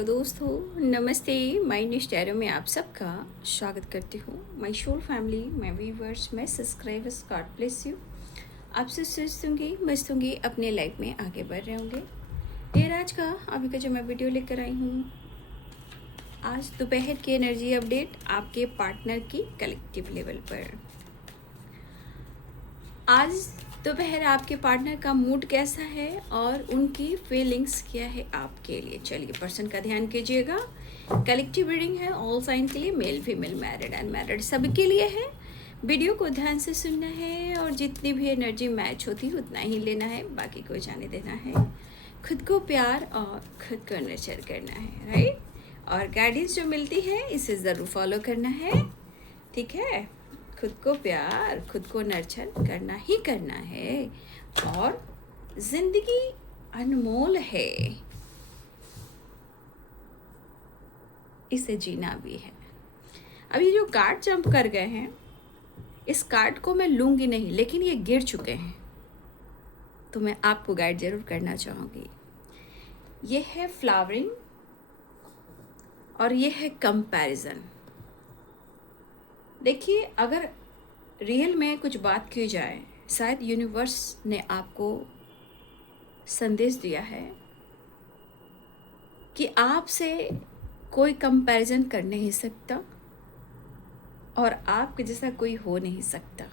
Hello दोस्तों, नमस्ते। My new स्टैरो में आप सबका स्वागत करती हूँ। My soul family, my viewers, my subscribers, God bless you. आपसे स्वस्थ होंगी, मस्त होंगी, अपने लाइफ में आगे बढ़ रहे होंगे। देर आज का अभी का जो मैं वीडियो लेकर आई हूँ, आज दोपहर की एनर्जी अपडेट आपके पार्टनर की कलेक्टिव लेवल पर। आज दोपहर आपके पार्टनर का मूड कैसा है और उनकी फीलिंग्स क्या है आपके लिए। चलिए पर्सन का ध्यान कीजिएगा। कलेक्टिव रीडिंग है ऑल साइन के लिए, मेल फीमेल मैरिड अनमैरिड सभी के लिए है। वीडियो को ध्यान से सुनना है और जितनी भी एनर्जी मैच होती है उतना ही लेना है, बाकी को जाने देना है। खुद को प्यार और खुद को नर्चर करना है, राइट। और गाइडेंस जो मिलती है इसे ज़रूर फॉलो करना है, ठीक है। खुद को प्यार, खुद को नर्चर करना ही करना है और जिंदगी अनमोल है, इसे जीना भी है। अभी जो कार्ड जंप कर गए हैं, इस कार्ड को मैं लूंगी नहीं, लेकिन ये गिर चुके हैं तो मैं आपको गाइड जरूर करना चाहूँगी। ये है फ्लावरिंग और ये है कंपैरिजन। देखिए, अगर रियल में कुछ बात की जाए, शायद यूनिवर्स ने आपको संदेश दिया है कि आपसे कोई कंपैरिजन कर नहीं सकता और आपके जैसा कोई हो नहीं सकता।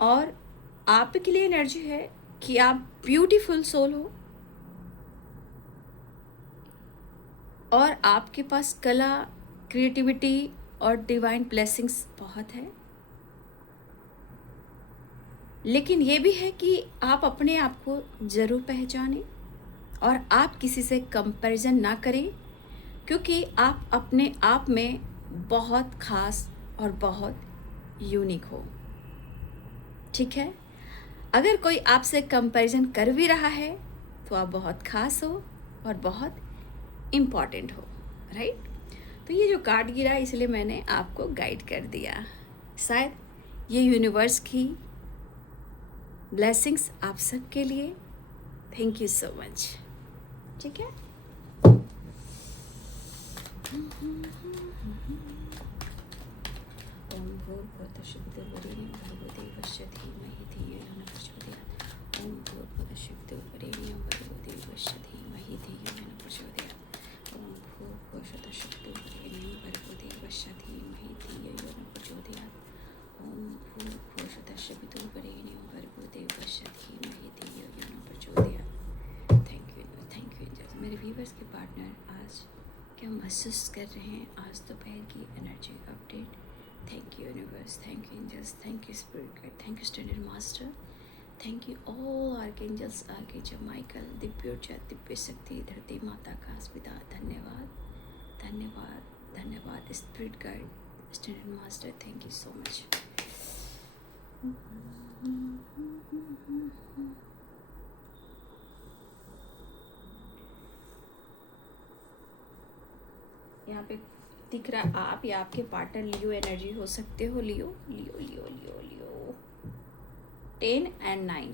और आपके लिए एनर्जी है कि आप ब्यूटीफुल सोल हो और आपके पास कला, क्रिएटिविटी और डिवाइन ब्लेसिंग्स बहुत है। लेकिन ये भी है कि आप अपने आप को ज़रूर पहचानें और आप किसी से कंपैरिजन ना करें, क्योंकि आप अपने आप में बहुत खास और बहुत यूनिक हो, ठीक है। अगर कोई आपसे कंपैरिजन कर भी रहा है तो आप बहुत खास हो और बहुत इम्पॉर्टेंट हो, राइट। तो ये जो कार्ड गिरा, इसलिए मैंने आपको गाइड कर दिया। शायद ये यूनिवर्स की ब्लेसिंग्स आप सबके लिए। थैंक यू सो मच, ठीक है। ओम भूर्भुवः शुद्धवरेण्यं भर्गो देवस्य धीमहि धियो यो नः प्रचोदयात्। ओम भूर्भुवः शुद्धवरेण्यं भर्गो देवस्य धीमहि धियो यो नः प्रचोदयात्। ओम भूर्भुवः शुद्धवरेण्यं भर्गो देवस्य धीमहि धियो यो नः प्रचोदयात्। ओम भूर्भुवः शुद्धवरेण्यं भर्गो देवस्य धीमहि धियो यो नः प्रचोदयात्। Thank you. मेरे व्यूवर्स के पार्टनर आज क्या महसूस कर रहे हैं, आज दोपहर की energy update. Thank you universe, thank you angels, thank you spirit guide, thank you standard master, thank you all archangels, archangel Michael, दिव्य ऊर्जा, दिव्य शक्ति, धरती माता का पिता। धन्यवाद धन्यवाद धन्यवाद spirit guide, standard master, thank you so much. यहाँ पे दिख रहा आप या आपके पार्टनर लियो एनर्जी हो सकते हो। लियो लियो लियो लियो लियो 10 and 9।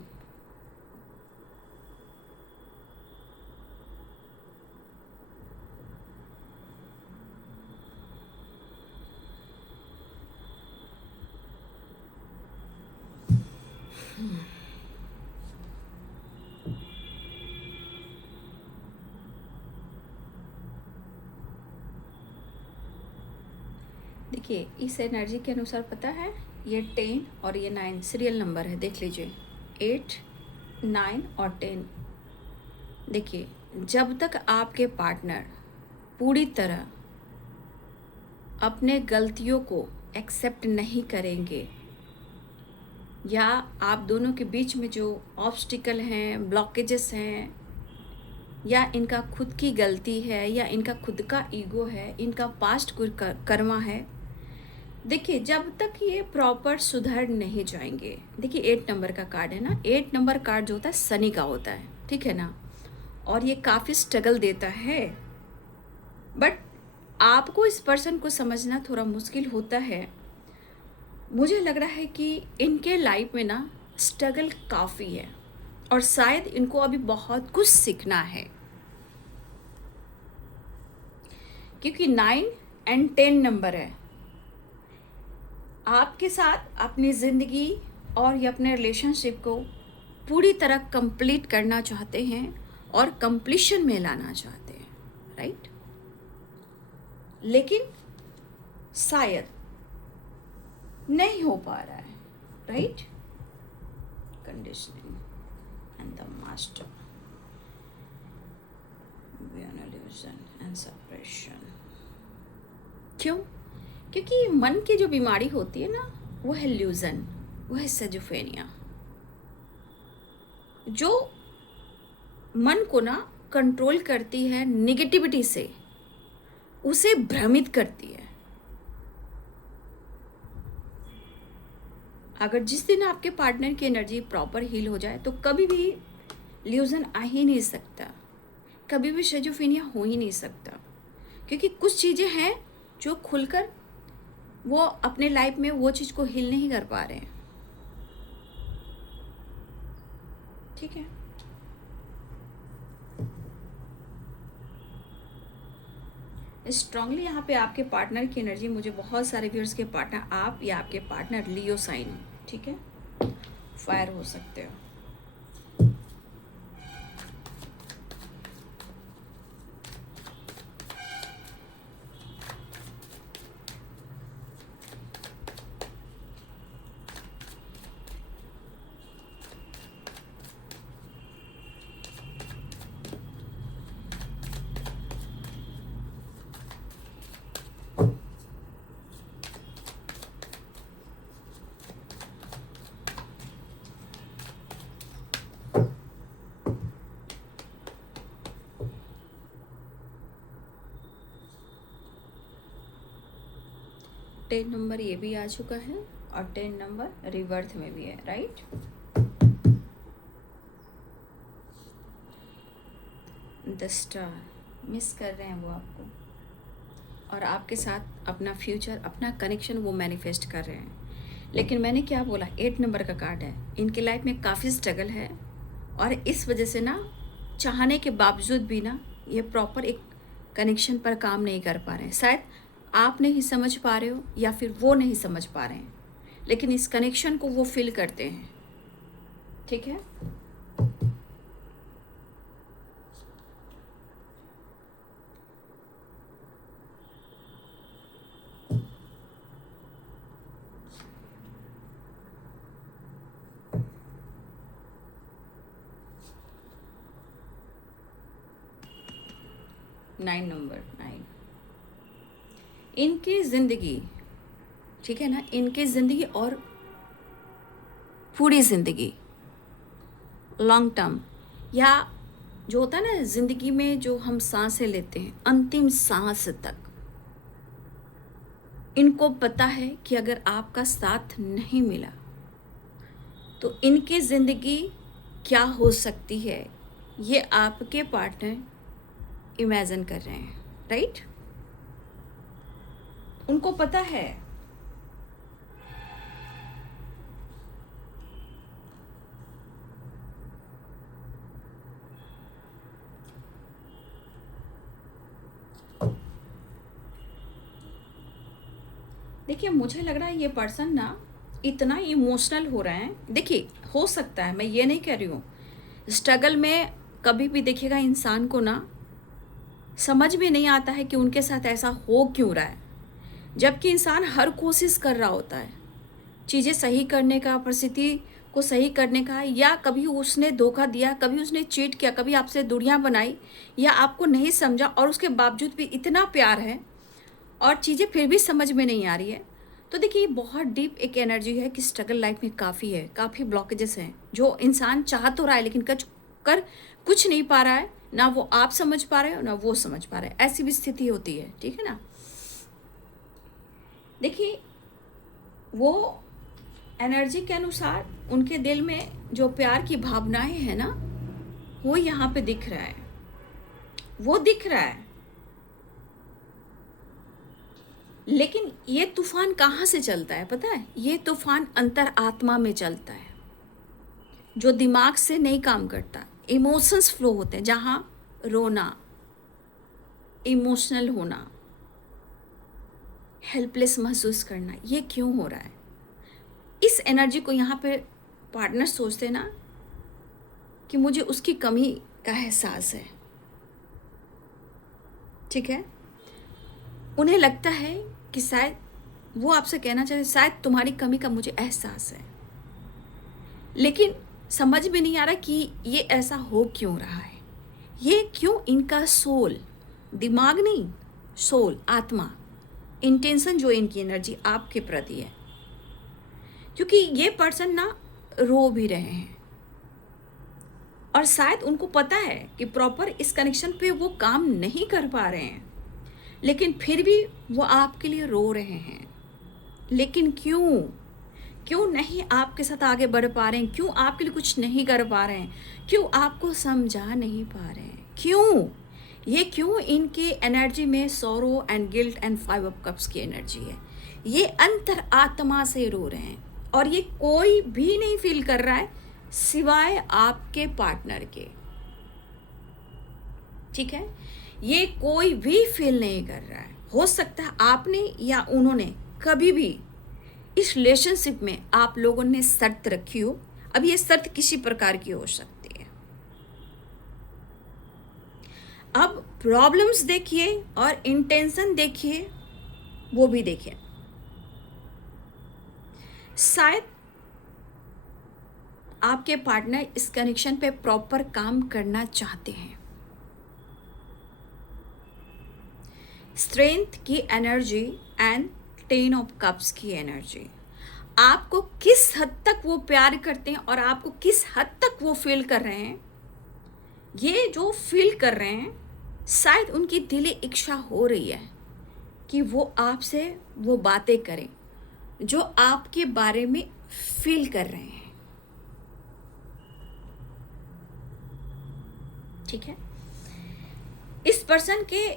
देखिए, इस एनर्जी के अनुसार पता है, ये 10 और ये 9 सीरियल नंबर है। देख लीजिए, 8, 9 और 10। देखिए, जब तक आपके पार्टनर पूरी तरह अपने गलतियों को एक्सेप्ट नहीं करेंगे या आप दोनों के बीच में जो ऑब्स्टिकल हैं, ब्लॉकेजेस हैं, या इनका खुद की गलती है या इनका खुद का ईगो है, इनका पास्ट कर्मा है, देखिए जब तक ये प्रॉपर सुधर नहीं जाएंगे। देखिए 8 नंबर का कार्ड है ना, 8 नंबर कार्ड जो होता है शनि का होता है, ठीक है ना। और ये काफ़ी स्ट्रगल देता है, बट आपको इस पर्सन को समझना थोड़ा मुश्किल होता है। मुझे लग रहा है कि इनके लाइफ में ना स्ट्रगल काफ़ी है और शायद इनको अभी बहुत कुछ सीखना है। क्योंकि 9 एंड 10 नंबर है। आपके साथ अपनी ज़िंदगी और ये अपने रिलेशनशिप को पूरी तरह कंप्लीट करना चाहते हैं और कंप्लीशन में लाना चाहते हैं, राइट। लेकिन शायद नहीं हो पा रहा है, right. Conditioning and the master, illusion and suppression. क्यों? क्योंकि मन की जो बीमारी होती है ना, वो है ल्यूजन, वो है सेजोफेनिया, जो मन को ना कंट्रोल करती है निगेटिविटी से, उसे भ्रमित करती है। अगर जिस दिन आपके पार्टनर की एनर्जी प्रॉपर हील हो जाए तो कभी भी ल्यूजन आ ही नहीं सकता, कभी भी शेजोफेनिया हो ही नहीं सकता। क्योंकि कुछ चीज़ें हैं जो खुलकर वो अपने लाइफ में वो चीज़ को हील नहीं कर पा रहे हैं, ठीक है। स्ट्रांगली यहाँ पे आपके पार्टनर की एनर्जी, मुझे बहुत सारे व्यूअर्स के पार्टनर, आप या आपके पार्टनर लियो साइन, ठीक है, फायर हो सकते हो। टेन नंबर ये भी आ चुका है और 10 नंबर रिवर्थ में भी है, राइट। द स्टार मिस कर रहे हैं वो आपको, और आपके साथ अपना फ्यूचर, अपना कनेक्शन वो मैनिफेस्ट कर रहे हैं। लेकिन मैंने क्या बोला, 8 नंबर का कार्ड है। इनके लाइफ में काफ़ी स्ट्रगल है और इस वजह से ना, चाहने के बावजूद भी ना, ये प्रॉपर एक कनेक्शन पर काम नहीं कर पा रहे हैं। शायद आप नहीं समझ पा रहे हो या फिर वो नहीं समझ पा रहे हैं, लेकिन इस कनेक्शन को वो फील करते हैं, ठीक है। नाइन नंबर 9, इनकी ज़िंदगी, ठीक है ना, इनकी ज़िंदगी और पूरी ज़िंदगी लॉन्ग टर्म, या जो होता है ना ज़िंदगी में जो हम सांसें लेते हैं, अंतिम सांस तक इनको पता है कि अगर आपका साथ नहीं मिला तो इनकी ज़िंदगी क्या हो सकती है, ये आपके पार्टनर इमेजिन कर रहे हैं, राइट। उनको पता है। देखिए, मुझे लग रहा है ये पर्सन ना इतना इमोशनल हो रहा है। देखिए, हो सकता है, मैं ये नहीं कह रही हूँ, स्ट्रगल में कभी भी देखिएगा इंसान को ना समझ में नहीं आता है कि उनके साथ ऐसा हो क्यों रहा है, जबकि इंसान हर कोशिश कर रहा होता है चीज़ें सही करने का, परिस्थिति को सही करने का, या कभी उसने धोखा दिया, कभी उसने चीट किया, कभी आपसे दूरियां बनाई या आपको नहीं समझा, और उसके बावजूद भी इतना प्यार है और चीज़ें फिर भी समझ में नहीं आ रही है। तो देखिए, ये बहुत डीप एक एनर्जी है कि स्ट्रगल लाइफ में काफ़ी है, काफ़ी ब्लॉकेजेस हैं जो इंसान चाह तो रहा है लेकिन कर कुछ नहीं पा रहा है, ना वो आप समझ पा रहे हो ना वो समझ पा रहे हैं, ऐसी भी स्थिति होती है, ठीक है ना। देखिए, वो एनर्जी के अनुसार उनके दिल में जो प्यार की भावनाएं हैं ना, वो यहाँ पे दिख रहा है, वो दिख रहा है। लेकिन ये तूफान कहाँ से चलता है पता है? ये तूफान अंतर आत्मा में चलता है, जो दिमाग से नहीं काम करता। इमोशंस फ्लो होते हैं, जहाँ रोना, इमोशनल होना, हेल्पलेस महसूस करना, ये क्यों हो रहा है? इस एनर्जी को यहाँ पे पार्टनर सोचते ना कि मुझे उसकी कमी का एहसास है, ठीक है? उन्हें लगता है कि शायद वो आपसे कहना चाहते शायद तुम्हारी कमी का मुझे एहसास है, लेकिन समझ में नहीं आ रहा कि ये ऐसा हो क्यों रहा है। ये क्यों इनका सोल, दिमाग नहीं, सोल, आत्मा, इंटेंशन जो इनकी एनर्जी आपके प्रति है, क्योंकि ये पर्सन ना रो भी रहे हैं और शायद उनको पता है कि प्रॉपर इस कनेक्शन पे वो काम नहीं कर पा रहे हैं, लेकिन फिर भी वो आपके लिए रो रहे हैं। लेकिन क्यों क्यों नहीं आपके साथ आगे बढ़ पा रहे हैं? क्यों आपके लिए कुछ नहीं कर पा रहे हैं? क्यों आपको समझा नहीं पा रहे हैं? क्यों? ये क्यों इनके एनर्जी में sorrow and guilt and 5 of cups की एनर्जी है। ये अंतर आत्मा से रो रहे हैं और ये कोई भी नहीं फील कर रहा है सिवाय आपके पार्टनर के, ठीक है? ये कोई भी फील नहीं कर रहा है। हो सकता है आपने या उन्होंने कभी भी इस रिलेशनशिप में आप लोगों ने शर्त रखी हो। अब ये शर्त किसी प्रकार की हो सकती है। अब प्रॉब्लम्स देखिए और इंटेंशन देखिए, वो भी देखिए। शायद आपके पार्टनर इस कनेक्शन पे प्रॉपर काम करना चाहते हैं। स्ट्रेंथ की एनर्जी एंड 10 ऑफ कप्स की एनर्जी, आपको किस हद तक वो प्यार करते हैं और आपको किस हद तक वो फील कर रहे हैं, ये जो फील कर रहे हैं शायद उनकी दिली इच्छा हो रही है कि वो आपसे वो बातें करें जो आपके बारे में फील कर रहे हैं, ठीक है? इस पर्सन के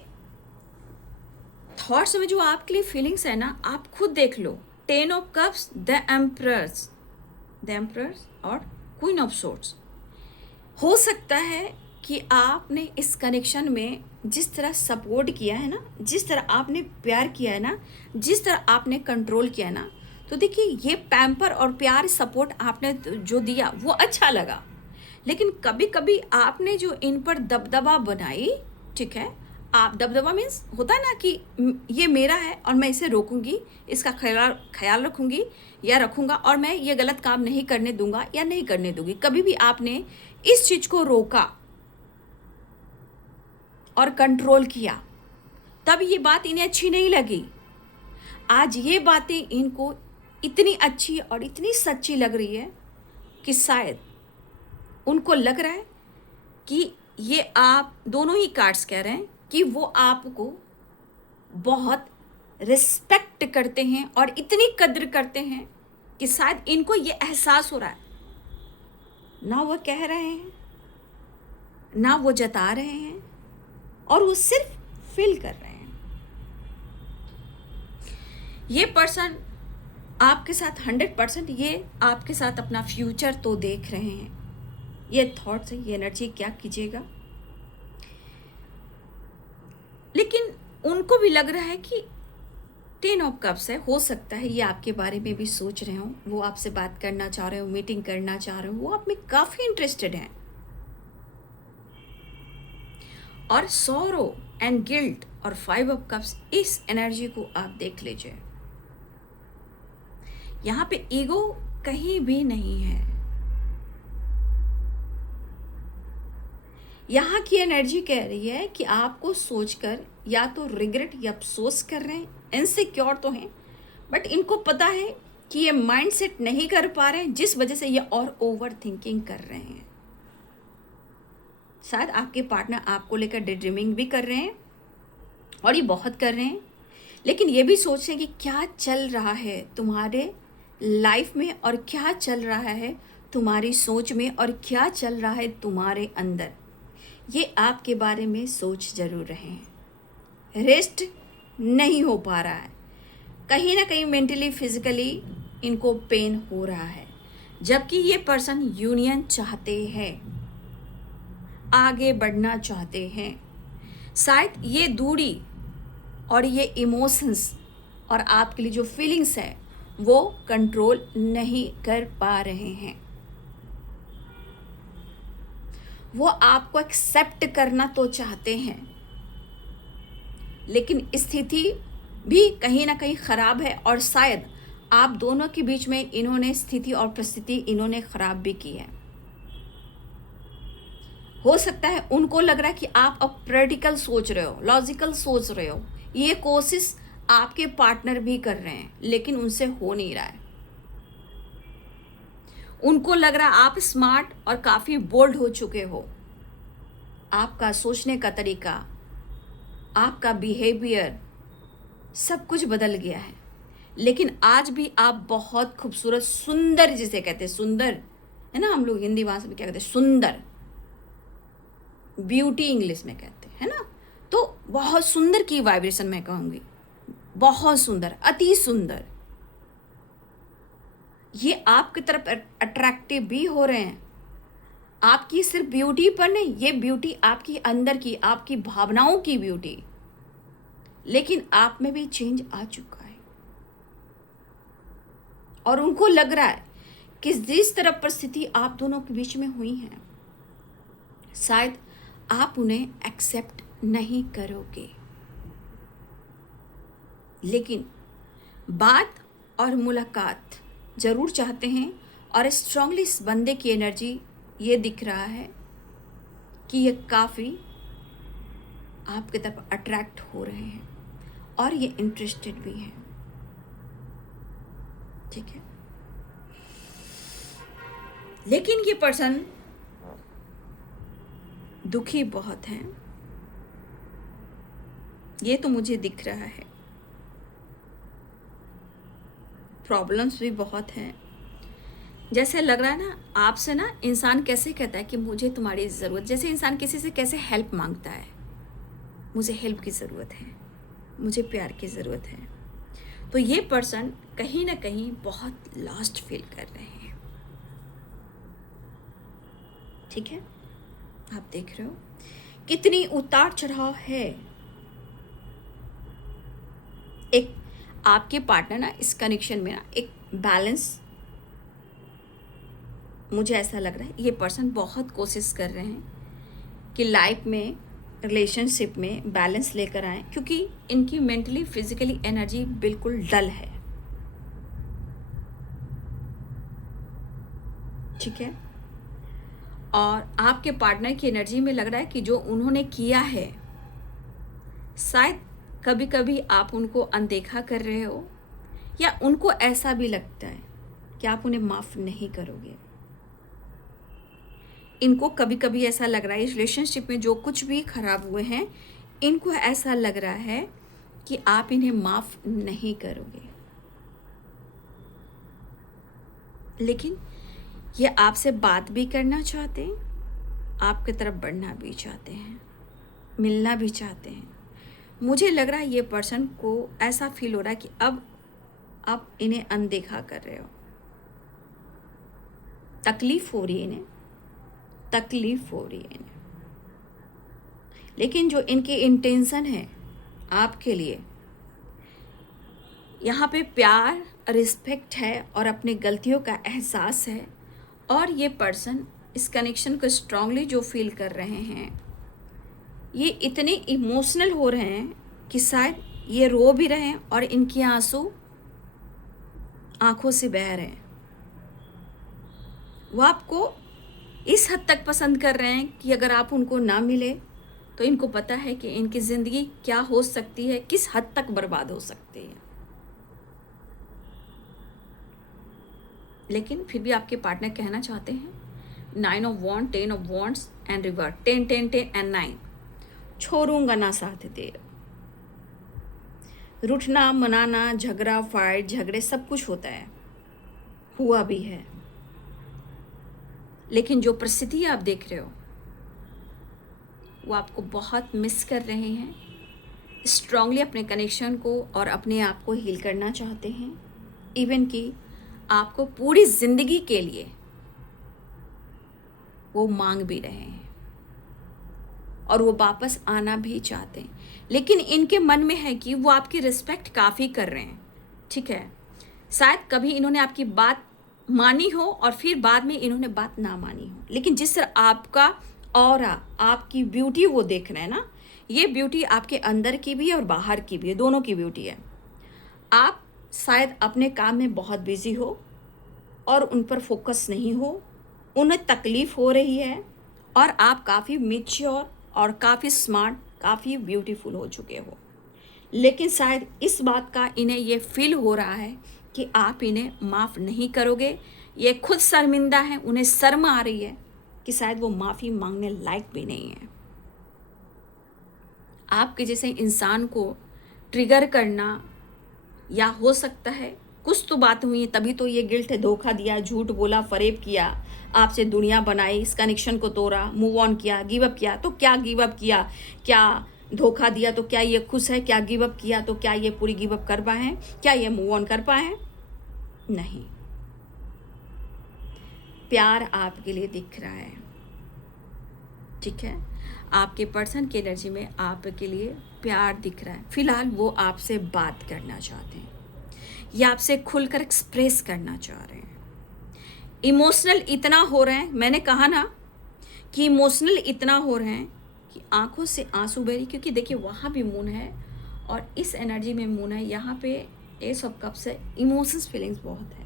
थॉट्स में जो आपके लिए फीलिंग्स है ना, आप खुद देख लो। 10 ऑफ कप्स, द एम्परर्स और क्वीन ऑफ सोर्ड्स। हो सकता है कि आपने इस कनेक्शन में जिस तरह सपोर्ट किया है ना, जिस तरह आपने प्यार किया है ना, जिस तरह आपने कंट्रोल किया है ना, तो देखिए ये पैम्पर और प्यार सपोर्ट आपने जो दिया वो अच्छा लगा, लेकिन कभी कभी आपने जो इन पर दबदबा बनाई, ठीक है? आप दबदबा मीन्स होता है ना कि ये मेरा है और मैं इसे रोकूंगी, इसका ख्याल रखूंगी या रखूंगा और मैं ये गलत काम नहीं करने दूंगा या नहीं करने दूंगी। कभी भी आपने इस चीज को रोका और कंट्रोल किया, तब ये बात इन्हें अच्छी नहीं लगी। आज ये बातें इनको इतनी अच्छी और इतनी सच्ची लग रही है कि शायद उनको लग रहा है कि ये आप दोनों ही कार्ड्स कह रहे हैं कि वो आपको बहुत रिस्पेक्ट करते हैं और इतनी कद्र करते हैं कि शायद इनको ये एहसास हो रहा है, ना वो कह रहे हैं ना वो जता रहे हैं और वो सिर्फ फील कर रहे हैं। ये पर्सन आपके साथ 100% ये आपके साथ अपना फ्यूचर तो देख रहे हैं। ये थॉट्स है, ये एनर्जी क्या कीजिएगा, लेकिन उनको भी लग रहा है कि 10 ऑफ कप्स है। हो सकता है ये आपके बारे में भी सोच रहे हो, वो आपसे बात करना चाह रहे हो, मीटिंग करना चाह रहे हो, वो आप में काफ़ी इंटरेस्टेड हैं। और सॉरो एंड गिल्ट और 5 ऑफ कप्स, इस एनर्जी को आप देख लीजिए। यहाँ पे ईगो कहीं भी नहीं है। यहाँ की एनर्जी कह रही है कि आपको सोचकर या तो रिग्रेट या अफसोस कर रहे हैं, इनसिक्योर तो हैं, बट इनको पता है कि ये माइंडसेट नहीं कर पा रहे हैं, जिस वजह से ये और ओवर थिंकिंग कर रहे हैं। शायद आपके पार्टनर आपको लेकर डे ड्रीमिंग भी कर रहे हैं और ये बहुत कर रहे हैं, लेकिन ये भी सोच रहे हैं कि क्या चल रहा है तुम्हारे लाइफ में और क्या चल रहा है तुम्हारी सोच में और क्या चल रहा है तुम्हारे अंदर। ये आपके बारे में सोच जरूर रहे हैं। रेस्ट नहीं हो पा रहा है, कहीं ना कहीं मेंटली फिजिकली इनको पेन हो रहा है, जबकि ये पर्सन यूनियन चाहते हैं, आगे बढ़ना चाहते हैं। शायद ये दूरी और ये इमोशंस और आपके लिए जो फीलिंग्स है वो कंट्रोल नहीं कर पा रहे हैं। वो आपको एक्सेप्ट करना तो चाहते हैं, लेकिन स्थिति भी कहीं ना कहीं खराब है, और शायद आप दोनों के बीच में इन्होंने स्थिति और परिस्थिति इन्होंने खराब भी की है। हो सकता है उनको लग रहा है कि आप अब प्रैक्टिकल सोच रहे हो, लॉजिकल सोच रहे हो। ये कोशिश आपके पार्टनर भी कर रहे हैं, लेकिन उनसे हो नहीं रहा है। उनको लग रहा है आप स्मार्ट और काफी बोल्ड हो चुके हो। आपका सोचने का तरीका, आपका बिहेवियर, सब कुछ बदल गया है। लेकिन आज भी आप बहुत खूबसूरत, सुंदर जिसे कहते हैं, सुंदर है ना, हम लोग हिंदी भाषा में क्या कहते हैं, सुंदर, ब्यूटी इंग्लिश में कहते हैं, है ना। तो बहुत सुंदर की वाइब्रेशन मैं कहूँगी, बहुत सुंदर, अति सुंदर। ये आपकी तरफ अट्रैक्टिव भी हो रहे हैं। आपकी सिर्फ ब्यूटी पर नहीं, ये ब्यूटी आपकी अंदर की, आपकी भावनाओं की ब्यूटी। लेकिन आप में भी चेंज आ चुका है, और उनको लग रहा है कि जिस तरह परिस्थिति आप दोनों के बीच में हुई है, शायद आप उन्हें एक्सेप्ट नहीं करोगे। लेकिन बात और मुलाकात जरूर चाहते हैं, और स्ट्रांगली इस बंदे की एनर्जी ये दिख रहा है कि ये काफ़ी आपकी तरफ अट्रैक्ट हो रहे हैं, और ये इंटरेस्टेड भी हैं। ठीक है, लेकिन ये पर्सन दुखी बहुत हैं, ये तो मुझे दिख रहा है। प्रॉब्लम्स भी बहुत हैं। जैसे लग रहा है ना, आपसे ना इंसान कैसे कहता है कि मुझे तुम्हारी ज़रूरत, जैसे इंसान किसी से कैसे हेल्प मांगता है, मुझे हेल्प की ज़रूरत है, मुझे प्यार की ज़रूरत है। तो ये पर्सन कहीं ना कहीं बहुत लॉस्ट फील कर रहे हैं। ठीक है, आप देख रहे हो कितनी उतार चढ़ाव है। एक आपके पार्टनर ना इस कनेक्शन में ना एक बैलेंस, मुझे ऐसा लग रहा है ये पर्सन बहुत कोशिश कर रहे हैं कि लाइफ में, रिलेशनशिप में बैलेंस लेकर आए, क्योंकि इनकी मेंटली फिजिकली एनर्जी बिल्कुल डल है। ठीक है, और आपके पार्टनर की एनर्जी में लग रहा है कि जो उन्होंने किया है, शायद कभी कभी आप उनको अनदेखा कर रहे हो, या उनको ऐसा भी लगता है कि आप उन्हें माफ़ नहीं करोगे। इनको कभी कभी ऐसा लग रहा है इस रिलेशनशिप में जो कुछ भी खराब हुए हैं, इनको ऐसा लग रहा है कि आप इन्हें माफ़ नहीं करोगे। लेकिन ये आपसे बात भी करना चाहते हैं, आपकी तरफ बढ़ना भी चाहते हैं, मिलना भी चाहते हैं। मुझे लग रहा है ये पर्सन को ऐसा फील हो रहा है कि अब आप इन्हें अनदेखा कर रहे हो। तकलीफ हो रही है इन्हें, तकलीफ हो रही है इन्हें। लेकिन जो इनकी इंटेंशन है आपके लिए, यहाँ पे प्यार, रिस्पेक्ट है, और अपनी गलतियों का एहसास है। और ये पर्सन इस कनेक्शन को स्ट्रांगली जो फील कर रहे हैं, ये इतने इमोशनल हो रहे हैं कि शायद ये रो भी रहे हैं, और इनकी आंसू आंखों से बह रहे हैं। वो आपको इस हद तक पसंद कर रहे हैं कि अगर आप उनको ना मिले तो इनको पता है कि इनकी ज़िंदगी क्या हो सकती है, किस हद तक बर्बाद हो सकती है। लेकिन फिर भी आपके पार्टनर कहना चाहते हैं 9 of wand, 10 of wands and reverse, 10 10 10 and 9, छोड़ूंगा ना साथ तेरा। रूठना, मनाना, झगड़ा, फाइट, झगड़े सब कुछ होता है, हुआ भी है। लेकिन जो परिस्थिति आप देख रहे हो वो आपको बहुत मिस कर रहे हैं। स्ट्रांगली अपने कनेक्शन को और अपने आप को हील करना चाहते हैं। इवन कि आपको पूरी ज़िंदगी के लिए वो मांग भी रहे हैं। और वो वापस आना भी चाहते हैं, लेकिन इनके मन में है कि वो आपकी रिस्पेक्ट काफ़ी कर रहे हैं, ठीक है। शायद कभी इन्होंने आपकी बात मानी हो और फिर बाद में इन्होंने बात ना मानी हो, लेकिन जिस तरह आपका ऑरा, आपकी ब्यूटी वो देख रहे हैं ना, ये ब्यूटी आपके अंदर की भी है और बाहर की भी है, दोनों की ब्यूटी है। आप शायद अपने काम में बहुत बिजी हो और उन पर फोकस नहीं हो, उन्हें तकलीफ़ हो रही है और आप काफ़ी मैच्योर और काफ़ी स्मार्ट, काफ़ी ब्यूटीफुल हो चुके हो, लेकिन शायद इस बात का इन्हें ये फील हो रहा है कि आप इन्हें माफ़ नहीं करोगे। ये खुद शर्मिंदा हैं, उन्हें शर्म आ रही है कि शायद वो माफ़ी मांगने लायक भी नहीं है। आपके जैसे इंसान को ट्रिगर करना, या हो सकता है कुछ तो बात हुई है तभी तो ये गिल्ट है, धोखा दिया, झूठ बोला, फरेब किया, आपसे दुनिया बनाई, इस कनेक्शन को तोड़ा, मूव ऑन किया, गिव अप किया। तो क्या गिव अप किया, क्या धोखा दिया तो क्या ये खुश है, क्या गिव अप किया तो क्या ये पूरी गिव अप कर पाए हैं, क्या ये मूव ऑन कर पाए हैं? नहीं। प्यार आपके लिए दिख रहा है, ठीक है। आपके पर्सन की एनर्जी में आपके लिए प्यार दिख रहा है। फिलहाल वो आपसे बात करना चाहते हैं या आपसे खुलकर एक्सप्रेस करना चाह रहे हैं। इमोशनल इतना हो रहे हैं, मैंने कहा ना कि इमोशनल इतना हो रहे हैं कि आंखों से आंसू बह रही, क्योंकि देखिए वहाँ भी मून है और इस एनर्जी में मून है। यहाँ पे एस ऑफ कप्स से इमोशंस फीलिंग्स बहुत है।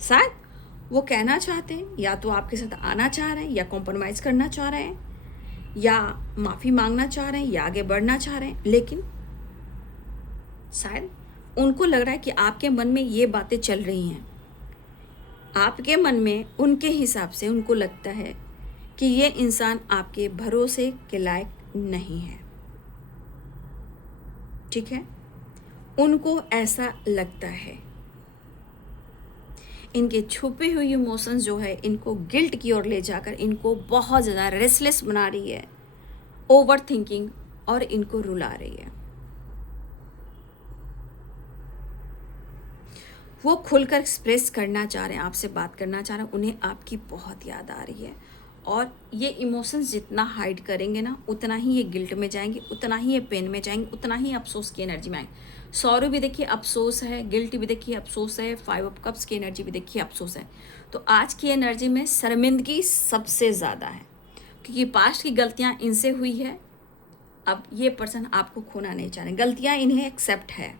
शायद वो कहना चाहते हैं, या तो आपके साथ आना चाह रहे हैं, या कॉम्प्रोमाइज़ करना चाह रहे हैं, या माफ़ी मांगना चाह रहे हैं, या आगे बढ़ना चाह रहे हैं, लेकिन शायद उनको लग रहा है कि आपके मन में ये बातें चल रही हैं। आपके मन में उनके हिसाब से उनको लगता है कि ये इंसान आपके भरोसे के लायक नहीं है, ठीक है। उनको ऐसा लगता है। इनके छुपे हुए इमोशंस जो है इनको गिल्ट की ओर ले जाकर इनको बहुत ज़्यादा रेस्टलेस बना रही है, ओवर थिंकिंग, और इनको रुला रही है। वो खुलकर एक्सप्रेस करना चाह रहे हैं, आपसे बात करना चाह रहे हैं, उन्हें आपकी बहुत याद आ रही है। और ये इमोशंस जितना हाइड करेंगे ना, उतना ही ये गिल्ट में जाएंगे, उतना ही ये पेन में जाएंगे, उतना ही अफसोस की एनर्जी में आएंगे। सॉरी भी देखिए अफसोस है, गिल्ट भी देखिए अफसोस है, 5 ऑफ कप्स की एनर्जी भी देखिए अफसोस है। तो आज की एनर्जी में शर्मिंदगी सबसे ज़्यादा है, क्योंकि पास्ट की गलतियाँ इनसे हुई है। अब ये पर्सन आपको खोना नहीं चाह रहे, गलतियाँ इन्हें एक्सेप्ट है,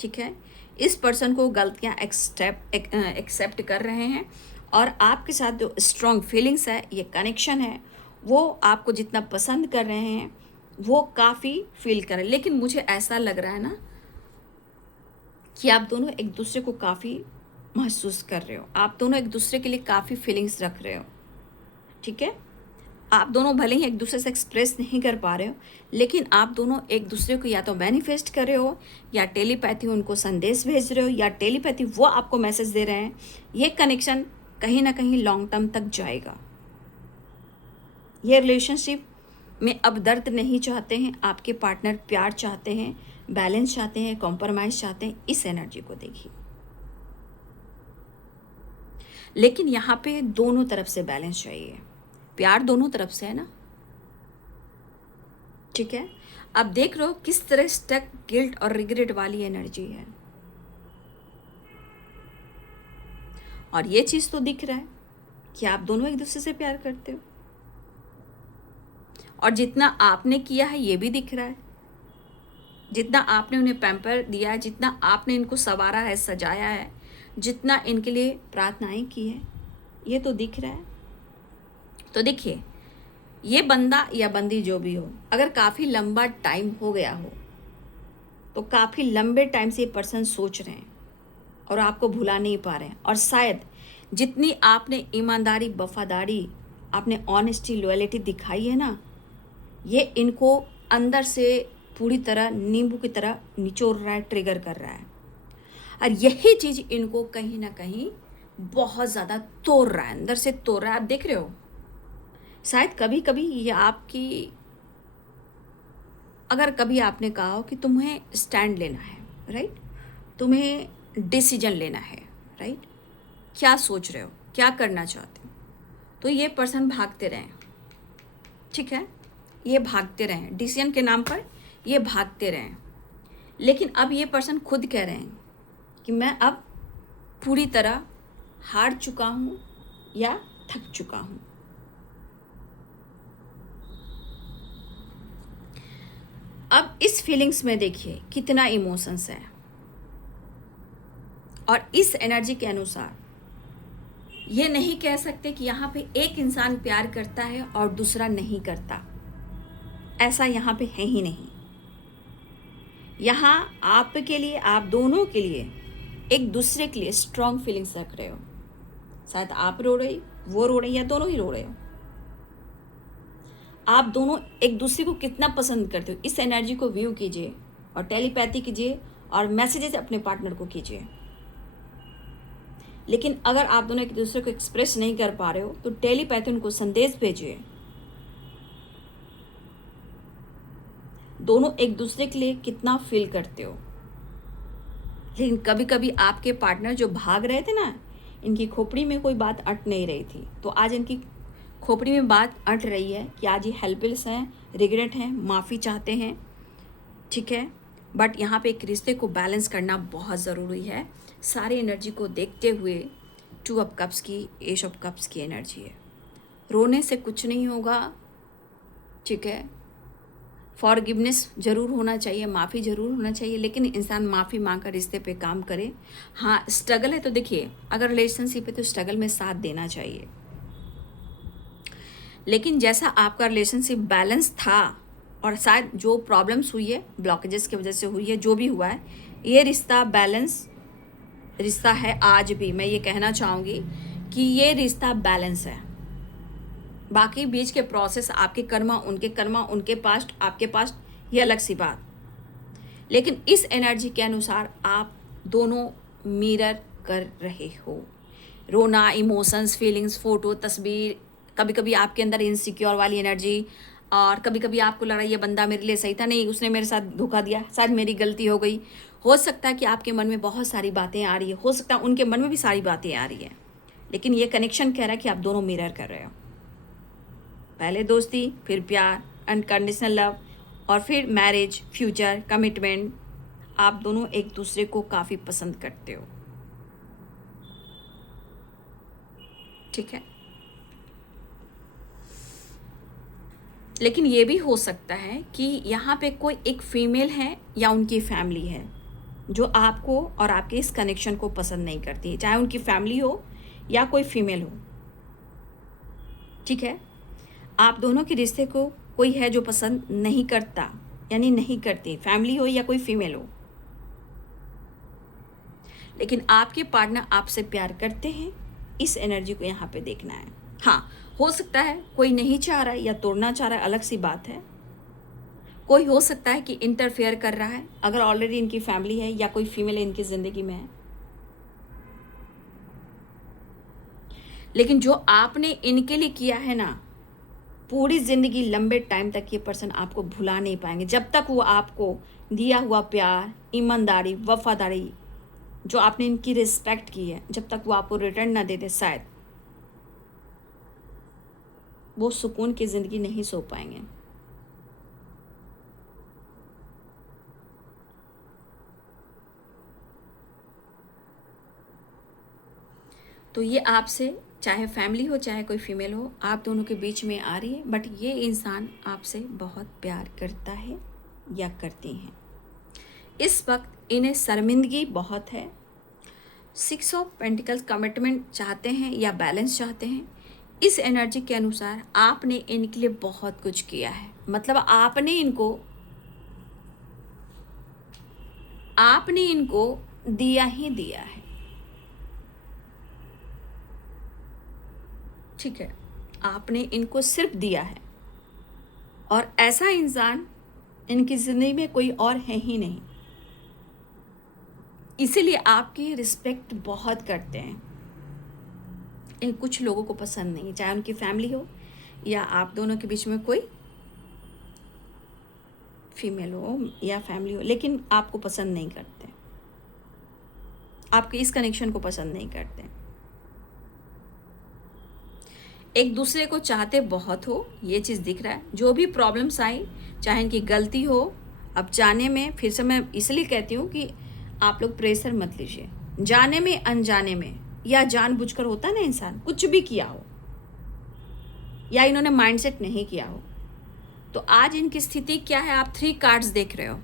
ठीक है। इस पर्सन को गलतियाँ एक्सेप्ट कर रहे हैं, और आपके साथ जो स्ट्रॉन्ग फीलिंग्स है, ये कनेक्शन है, वो आपको जितना पसंद कर रहे हैं वो काफ़ी फील कर रहे हैं। लेकिन मुझे ऐसा लग रहा है ना कि आप दोनों एक दूसरे को काफ़ी महसूस कर रहे हो, आप दोनों एक दूसरे के लिए काफ़ी फीलिंग्स रख रहे हो, ठीक है। आप दोनों भले ही एक दूसरे से एक्सप्रेस नहीं कर पा रहे हो, लेकिन आप दोनों एक दूसरे को या तो मैनिफेस्ट कर रहे हो, या टेलीपैथी उनको संदेश भेज रहे हो, या टेलीपैथी वो आपको मैसेज दे रहे हैं। ये कनेक्शन कहीं ना कहीं लॉन्ग टर्म तक जाएगा। ये रिलेशनशिप में अब दर्द नहीं चाहते हैं आपके पार्टनर, प्यार चाहते हैं, बैलेंस चाहते हैं, कॉम्प्रोमाइज़ चाहते हैं। इस एनर्जी को देखिए, लेकिन यहाँ पे दोनों तरफ से बैलेंस चाहिए। प्यार दोनों तरफ से है ना, ठीक है। अब देख रहे हो किस तरह स्टक, गिल्ट और रिग्रेट वाली एनर्जी है, और ये चीज़ तो दिख रहा है कि आप दोनों एक दूसरे से प्यार करते हो, और जितना आपने किया है ये भी दिख रहा है। जितना आपने उन्हें पैम्पर दिया है, जितना आपने इनको संवारा है, सजाया है, जितना इनके लिए प्रार्थनाएं की है, ये तो दिख रहा है। तो देखिए, ये बंदा या बंदी जो भी हो, अगर काफ़ी लंबा टाइम हो गया हो, तो काफ़ी लंबे टाइम से ये पर्सन सोच रहे हैं और आपको भुला नहीं पा रहे हैं। और शायद जितनी आपने ईमानदारी, वफादारी, आपने ऑनेस्टी, लॉयल्टी दिखाई है ना, ये इनको अंदर से पूरी तरह नींबू की तरह निचोड़ रहा है, ट्रिगर कर रहा है। और यही चीज़ इनको कहीं ना कहीं बहुत ज़्यादा तोड़ रहा है, अंदर से तोड़ रहा है। आप देख रहे हो, शायद कभी कभी ये आपकी, अगर कभी आपने कहा हो कि तुम्हें स्टैंड लेना है, राइट, तुम्हें डिसीजन लेना है, राइट, क्या सोच रहे हो, क्या करना चाहते हो, तो ये पर्सन भागते रहें, ठीक है, ये भागते रहें डिसीजन के नाम पर, ये भागते रहें। लेकिन अब ये पर्सन खुद कह रहे हैं कि मैं अब पूरी तरह हार चुका हूँ या थक चुका हूँ। अब इस फीलिंग्स में देखिए कितना इमोशंस है, और इस एनर्जी के अनुसार ये नहीं कह सकते कि यहाँ पे एक इंसान प्यार करता है और दूसरा नहीं करता, ऐसा यहाँ पे है ही नहीं। यहाँ आपके लिए, आप दोनों के लिए, एक दूसरे के लिए स्ट्रॉन्ग फीलिंग्स रख रहे हो। शायद आप रो रही, वो रो रही, या दोनों ही रो रहे हो। आप दोनों एक दूसरे को कितना पसंद करते हो, इस एनर्जी को व्यू कीजिए और टेलीपैथी कीजिए और मैसेजेस अपने पार्टनर को कीजिए। लेकिन अगर आप दोनों एक दूसरे को एक्सप्रेस नहीं कर पा रहे हो तो टेलीपैथी उनको संदेश भेजिए। दोनों एक दूसरे के लिए कितना फील करते हो। लेकिन कभी कभी आपके पार्टनर जो भाग रहे थे ना, इनकी खोपड़ी में कोई बात अट नहीं रही थी, तो आज इनकी खोपड़ी में बात अट रही है कि आज ये हेल्पलेस हैं, रिग्रेट हैं, माफ़ी चाहते हैं। ठीक है, बट यहाँ पे एक रिश्ते को बैलेंस करना बहुत ज़रूरी है। सारी एनर्जी को देखते हुए 2 ऑफ कप्स की, एज ऑफ कप्स की एनर्जी है। रोने से कुछ नहीं होगा। ठीक है, फॉरगिवनेस ज़रूर होना चाहिए, माफ़ी ज़रूर होना चाहिए, लेकिन इंसान माफ़ी मांग कर रिश्ते पे काम करे। हाँ, स्ट्रगल है तो देखिए, अगर रिलेशनशिप है तो स्ट्रगल में साथ देना चाहिए। लेकिन जैसा आपका रिलेशनशिप बैलेंस था, और शायद जो प्रॉब्लम्स हुई है ब्लॉकेजेस की वजह से हुई है, जो भी हुआ है, ये रिश्ता बैलेंस रिश्ता है। आज भी मैं ये कहना चाहूँगी कि ये रिश्ता बैलेंस है। बाकी बीच के प्रोसेस, आपके कर्मा, उनके पास्ट, आपके पास्ट, ये अलग सी बात। लेकिन इस एनर्जी के अनुसार आप दोनों मिरर कर रहे हो। रोना, इमोशंस, फीलिंग्स, फोटो, तस्वीर, कभी कभी आपके अंदर इनसिक्योर वाली एनर्जी, और कभी कभी आपको लग रहा है ये बंदा मेरे लिए सही था, नहीं उसने मेरे साथ धोखा दिया, शायद मेरी गलती हो गई। हो सकता है कि आपके मन में बहुत सारी बातें आ रही है, हो सकता है उनके मन में भी सारी बातें आ रही है, लेकिन ये कनेक्शन कह रहा है कि आप दोनों मिरर कर रहे हो। पहले दोस्ती, फिर प्यार, अनकंडीशनल लव, और फिर मैरिज, फ्यूचर, कमिटमेंट। आप दोनों एक दूसरे को काफ़ी पसंद करते हो। ठीक है, लेकिन ये भी हो सकता है कि यहाँ पे कोई एक फीमेल है या उनकी फैमिली है जो आपको और आपके इस कनेक्शन को पसंद नहीं करती है, चाहे उनकी फैमिली हो या कोई फीमेल हो। ठीक है, आप दोनों के रिश्ते को कोई है जो पसंद नहीं करता, यानी नहीं करती, फैमिली हो या कोई फीमेल हो। लेकिन आपके पार्टनर आपसे प्यार करते हैं, इस एनर्जी को यहाँ पे देखना है। हाँ, हो सकता है कोई नहीं चाह रहा है या तोड़ना चाह रहा है, अलग सी बात है। कोई हो सकता है कि इंटरफेयर कर रहा है, अगर ऑलरेडी इनकी फैमिली है या कोई फीमेल इनकी ज़िंदगी में है। लेकिन जो आपने इनके लिए किया है ना, पूरी ज़िंदगी, लंबे टाइम तक ये पर्सन आपको भुला नहीं पाएंगे, जब तक वो आपको दिया हुआ प्यार, ईमानदारी, वफादारी, जो आपने इनकी रिस्पेक्ट की है, जब तक वो आपको रिटर्न ना दे दे, शायद वो सुकून की ज़िंदगी नहीं सो पाएंगे। तो ये आपसे, चाहे फैमिली हो चाहे कोई फीमेल हो, आप दोनों के बीच में आ रही है, बट ये इंसान आपसे बहुत प्यार करता है या करती हैं। इस वक्त इन्हें शर्मिंदगी बहुत है। 6 ऑफ पेंटिकल्स, कमिटमेंट चाहते हैं या बैलेंस चाहते हैं। इस एनर्जी के अनुसार आपने इनके लिए बहुत कुछ किया है, मतलब आपने इनको दिया ही दिया है। ठीक है, आपने इनको सिर्फ दिया है, और ऐसा इंसान इनकी ज़िंदगी में कोई और है ही नहीं, इसीलिए आपकी रिस्पेक्ट बहुत करते हैं। इन कुछ लोगों को पसंद नहीं, चाहे उनकी फैमिली हो या आप दोनों के बीच में कोई फीमेल हो या फैमिली हो, लेकिन आपको पसंद नहीं करते, आपके इस कनेक्शन को पसंद नहीं करते। एक दूसरे को चाहते बहुत हो, ये चीज़ दिख रहा है। जो भी प्रॉब्लम्स आई, चाहे इनकी गलती हो, अब जाने में फिर से मैं इसलिए कहती हूँ कि आप लोग प्रेशर मत लीजिए। जाने में, अनजाने में या जानबूझकर होता है ना, इंसान कुछ भी किया हो या इन्होंने माइंडसेट नहीं किया हो, तो आज इनकी स्थिति क्या है? आप 3 कार्ड्स देख रहे हो,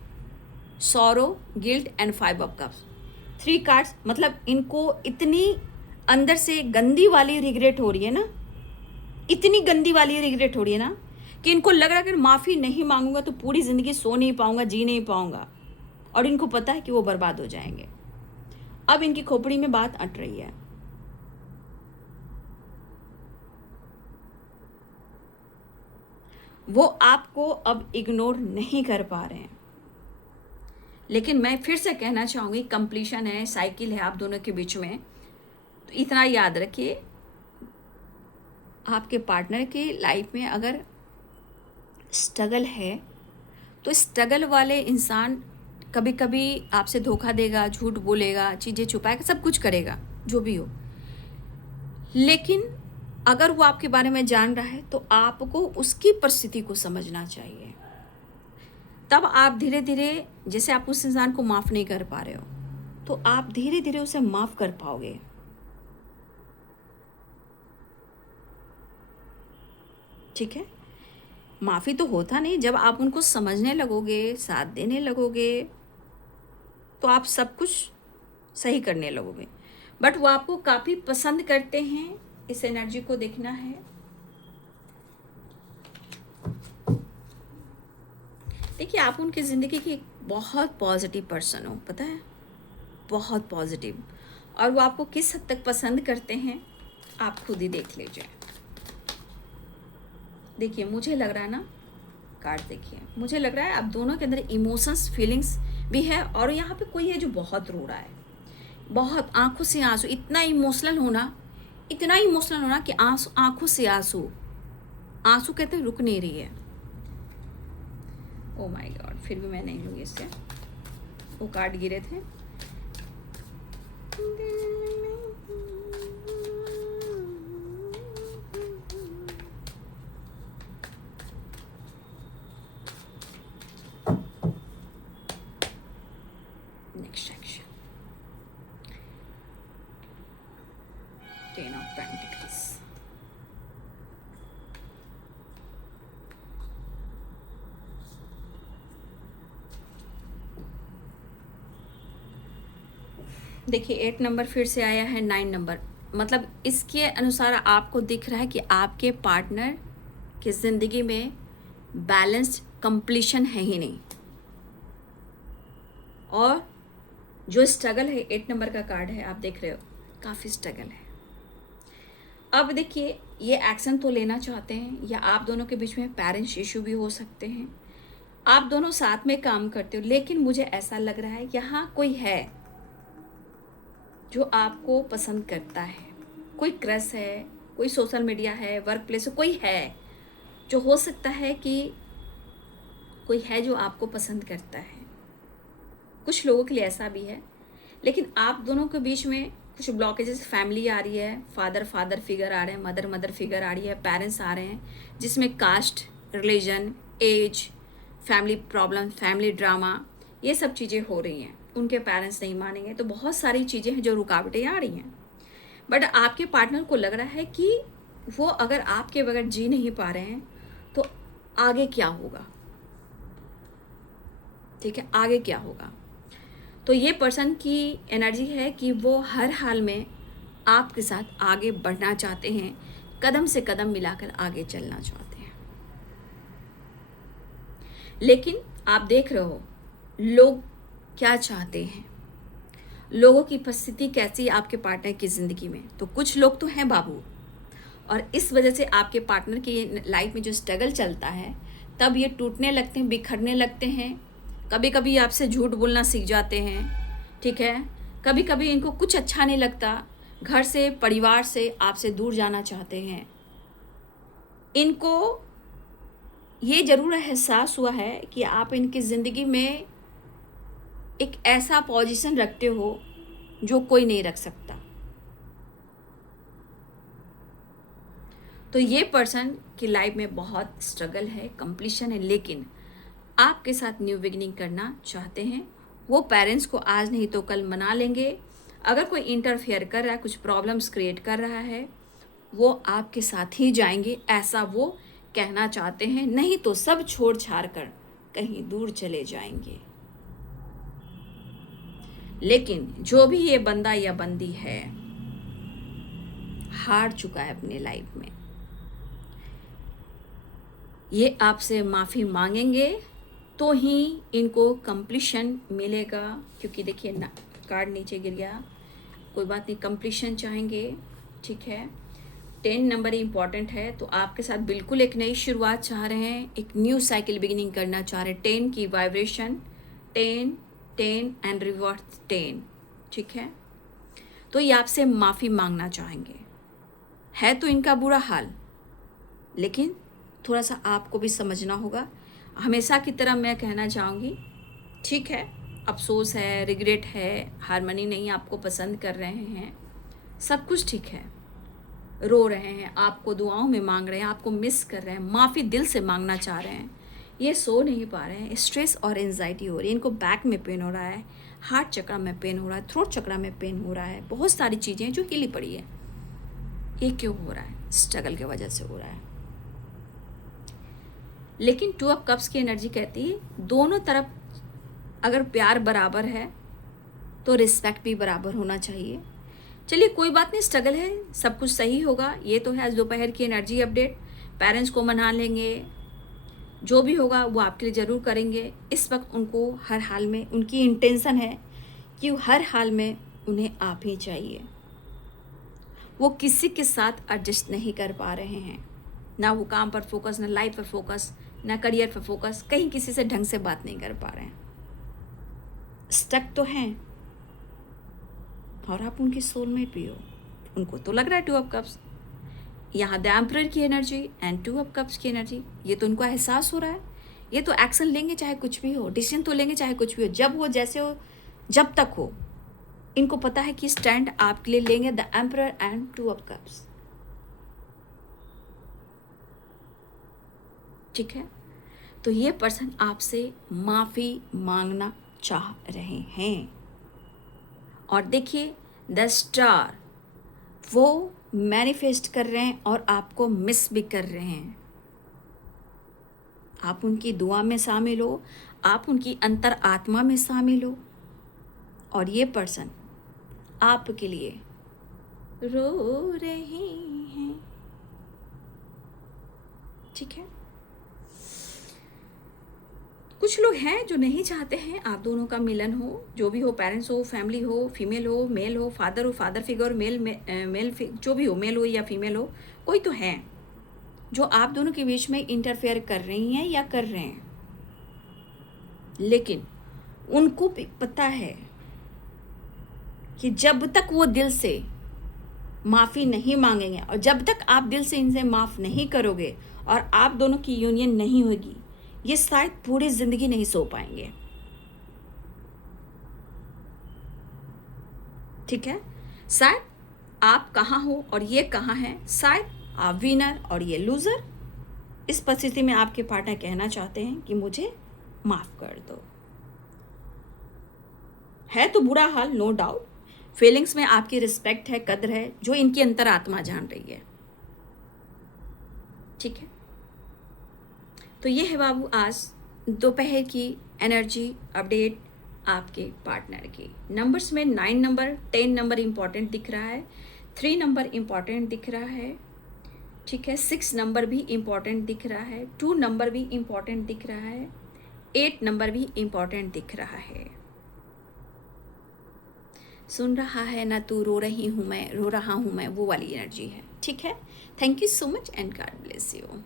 sorrow, guilt and 5 of cups. 3 cards मतलब इनको इतनी अंदर से गंदी वाली रिग्रेट हो रही है ना, इतनी गंदी वाली रिग्रेट हो रही है ना, कि इनको लग रहा है कि माफ़ी नहीं मांगूंगा तो पूरी ज़िंदगी सो नहीं पाऊंगा, जी नहीं पाऊंगा, और इनको पता है कि वो बर्बाद हो जाएंगे। अब इनकी खोपड़ी में बात अट रही है। वो आपको अब इग्नोर नहीं कर पा रहे हैं, लेकिन मैं फिर से कहना चाहूँगी, कंप्लीशन है, साइकिल है आप दोनों के बीच में। तो इतना याद रखिए, आपके पार्टनर के लाइफ में अगर स्ट्रगल है तो स्ट्रगल वाले इंसान कभी कभी आपसे धोखा देगा, झूठ बोलेगा, चीज़ें छुपाएगा, सब कुछ करेगा, जो भी हो। लेकिन अगर वो आपके बारे में जान रहा है तो आपको उसकी परिस्थिति को समझना चाहिए। तब आप धीरे धीरे, जैसे आप उस इंसान को माफ़ नहीं कर पा रहे हो, तो आप धीरे धीरे उसे माफ़ कर पाओगे। ठीक है? माफ़ी तो होता नहीं, जब आप उनको समझने लगोगे, साथ देने लगोगे, तो आप सब कुछ सही करने लगोगे। बट वो आपको काफ़ी पसंद करते हैं, इस एनर्जी को देखना है। देखिए, आप उनकी ज़िंदगी की बहुत पॉजिटिव पर्सन हो, पता है, बहुत पॉजिटिव। और वो आपको किस हद तक पसंद करते हैं आप खुद ही देख लीजिए। देखिए, मुझे लग रहा है ना, कार्ड देखिए, मुझे लग रहा है आप दोनों के अंदर इमोशंस, फीलिंग्स भी है। और यहाँ पे कोई है जो बहुत रो रहा है, बहुत आंखों से आंसू, इतना इमोशनल होना, इतना इमोशनल होना कि आंसू, आंखों से आंसू, आंसू कहते हैं रुक नहीं रही है। ओ माय गॉड, फिर भी मैं नहीं लूँगी इससे, वो कार्ड गिरे थे। Next action, 10 of pentacles. देखिए, 8 नंबर फिर से आया है, 9 नंबर, मतलब इसके अनुसार आपको दिख रहा है कि आपके पार्टनर की ज़िंदगी में बैलेंस्ड कंप्लीशन है ही नहीं। और जो स्ट्रगल है, 8 नंबर का कार्ड है, आप देख रहे हो, काफ़ी स्ट्रगल है। अब देखिए, ये एक्शन तो लेना चाहते हैं, या आप दोनों के बीच में पेरेंट्स इशू भी हो सकते हैं, आप दोनों साथ में काम करते हो, लेकिन मुझे ऐसा लग रहा है यहाँ कोई है जो आपको पसंद करता है, कोई क्रश है, कोई सोशल मीडिया है, वर्क प्लेस है, कोई है जो हो सकता है कि कोई है जो आपको पसंद करता है। कुछ लोगों के लिए ऐसा भी है, लेकिन आप दोनों के बीच में कुछ ब्लॉकेजेस, फैमिली आ रही है, फादर फिगर आ रहे हैं, मदर फिगर आ रही है, पेरेंट्स आ रहे हैं, जिसमें caste, religion, age, family problem, family drama, ये सब चीज़ें हो रही हैं। उनके पेरेंट्स नहीं मानेंगे, तो बहुत सारी चीज़ें हैं जो रुकावटें आ रही हैं। बट आपके पार्टनर को लग रहा है कि वो अगर आपके बगैर जी नहीं पा रहे हैं तो आगे क्या होगा। ठीक है, आगे क्या होगा। तो ये पर्सन की एनर्जी है कि वो हर हाल में आपके साथ आगे बढ़ना चाहते हैं, कदम से कदम मिलाकर आगे चलना चाहते हैं। लेकिन आप देख रहे हो लोग क्या चाहते हैं, लोगों की परिस्थिति कैसी है आपके पार्टनर की ज़िंदगी में। तो कुछ लोग तो हैं बाबू, और इस वजह से आपके पार्टनर की लाइफ में जो स्ट्रगल चलता है, तब ये टूटने लगते हैं, बिखरने लगते हैं, कभी कभी आपसे झूठ बोलना सीख जाते हैं। ठीक है, कभी कभी इनको कुछ अच्छा नहीं लगता, घर से, परिवार से आपसे दूर जाना चाहते हैं। इनको ये ज़रूर एहसास हुआ है कि आप इनकी ज़िंदगी में एक ऐसा पोजीशन रखते हो जो कोई नहीं रख सकता। तो ये पर्सन की लाइफ में बहुत स्ट्रगल है, कंप्लीशन है, लेकिन आपके साथ न्यू बिगिनिंग करना चाहते हैं। वो पेरेंट्स को आज नहीं तो कल मना लेंगे। अगर कोई इंटरफेयर कर रहा है, कुछ प्रॉब्लम्स क्रिएट कर रहा है, वो आपके साथ ही जाएंगे, ऐसा वो कहना चाहते हैं। नहीं तो सब छोड़ छाड़ कर कहीं दूर चले जाएंगे। लेकिन जो भी ये बंदा या बंदी है, हार चुका है अपने लाइफ में, ये आपसे माफ़ी मांगेंगे तो ही इनको कंप्लीशन मिलेगा। क्योंकि देखिए ना, कार्ड नीचे गिर गया, कोई बात नहीं, कंप्लीशन चाहेंगे, ठीक है। 10 नंबर इम्पॉर्टेंट है, तो आपके साथ बिल्कुल एक नई शुरुआत चाह रहे हैं, एक न्यू साइकिल बिगिनिंग करना चाह रहे हैं। 10 की वाइब्रेशन, 10 10 एंड रिवर्स 10, ठीक है। तो ये आपसे माफ़ी मांगना चाहेंगे। है तो इनका बुरा हाल, लेकिन थोड़ा सा आपको भी समझना होगा। हमेशा की तरह मैं कहना चाहूँगी, ठीक है, अफसोस है, रिग्रेट है, हारमनी नहीं आपको पसंद कर रहे हैं, सब कुछ ठीक है, रो रहे हैं, आपको दुआओं में मांग रहे हैं, आपको मिस कर रहे हैं, माफ़ी दिल से मांगना चाह रहे हैं, ये सो नहीं पा रहे हैं, स्ट्रेस और एंजाइटी हो रही है, इनको बैक में पेन हो रहा है, हार्ट चक्र में पेन हो रहा है, थ्रोट चक्र में पेन हो रहा है, बहुत सारी चीज़ें जो हिली पड़ी है। ये क्यों हो रहा है? स्ट्रगल की वजह से हो रहा है। लेकिन 2 ऑफ कप्स की एनर्जी कहती है दोनों तरफ अगर प्यार बराबर है तो रिस्पेक्ट भी बराबर होना चाहिए। चलिए कोई बात नहीं, स्ट्रगल है, सब कुछ सही होगा। ये तो है आज दोपहर की एनर्जी अपडेट। पेरेंट्स को मना लेंगे, जो भी होगा वो आपके लिए ज़रूर करेंगे। इस वक्त उनको हर हाल में, उनकी इंटेंशन है कि हर हाल में उन्हें आप ही चाहिए। वो किसी के साथ एडजस्ट नहीं कर पा रहे हैं, ना वो काम पर फोकस, ना लाइफ पर फोकस, ना करियर पर फोकस, कहीं किसी से ढंग से बात नहीं कर पा रहे हैं, स्टक तो हैं। और आप उनकी सोलमेट भी हो, उनको तो लग रहा है 2 ऑफ कप्स, यहाँ द एम्परर की एनर्जी एंड 2 ऑफ कप्स की एनर्जी, ये तो उनको एहसास हो रहा है। ये तो एक्शन लेंगे चाहे कुछ भी हो, डिसीजन तो लेंगे चाहे कुछ भी हो, जब हो, जैसे हो, जब तक हो। इनको पता है कि स्टैंड आपके लिए लेंगे the emperor and 2 of cups, ठीक है। तो ये पर्सन आपसे माफ़ी मांगना चाह रहे हैं। और देखिए द स्टार, वो मैनिफेस्ट कर रहे हैं और आपको मिस भी कर रहे हैं। आप उनकी दुआ में शामिल हो, आप उनकी अंतर आत्मा में शामिल हो, और ये पर्सन आपके लिए रो रहे हैं, ठीक है। कुछ लोग हैं जो नहीं चाहते हैं आप दोनों का मिलन हो, जो भी हो, पेरेंट्स हो, फैमिली हो, फीमेल हो, मेल हो, फादर फिगर, जो भी हो, मेल हो या फीमेल हो, कोई तो है जो आप दोनों के बीच में इंटरफेयर कर रही हैं या कर रहे हैं। लेकिन उनको भी पता है कि जब तक वो दिल से माफ़ी नहीं मांगेंगे और जब तक आप दिल से इनसे माफ़ नहीं करोगे और आप दोनों की यूनियन नहीं होगी, ये शायद पूरी जिंदगी नहीं सो पाएंगे, ठीक है। शायद आप कहाँ हो और ये कहाँ है, शायद आप विनर और ये लूज़र। इस परिस्थिति में आपके पार्टनर कहना चाहते हैं कि मुझे माफ़ कर दो। है तो बुरा हाल, नो डाउट। फीलिंग्स में आपकी रिस्पेक्ट है, कदर है, जो इनकी अंतरात्मा जान रही है, ठीक है। तो ये है बाबू आज दोपहर की एनर्जी अपडेट आपके पार्टनर की। नंबर्स में 9 नंबर, 10 नंबर इम्पॉर्टेंट दिख रहा है, 3 नंबर इम्पॉर्टेंट दिख रहा है, ठीक है। 6 नंबर भी इम्पॉर्टेंट दिख रहा है, 2 नंबर भी इम्पॉर्टेंट दिख रहा है, 8 नंबर भी इम्पॉर्टेंट दिख रहा है। सुन रहा है ना तू, रो रही हूँ मैं, रो रहा हूँ मैं, वो वाली एनर्जी है, ठीक है। Thank you so much and God bless you.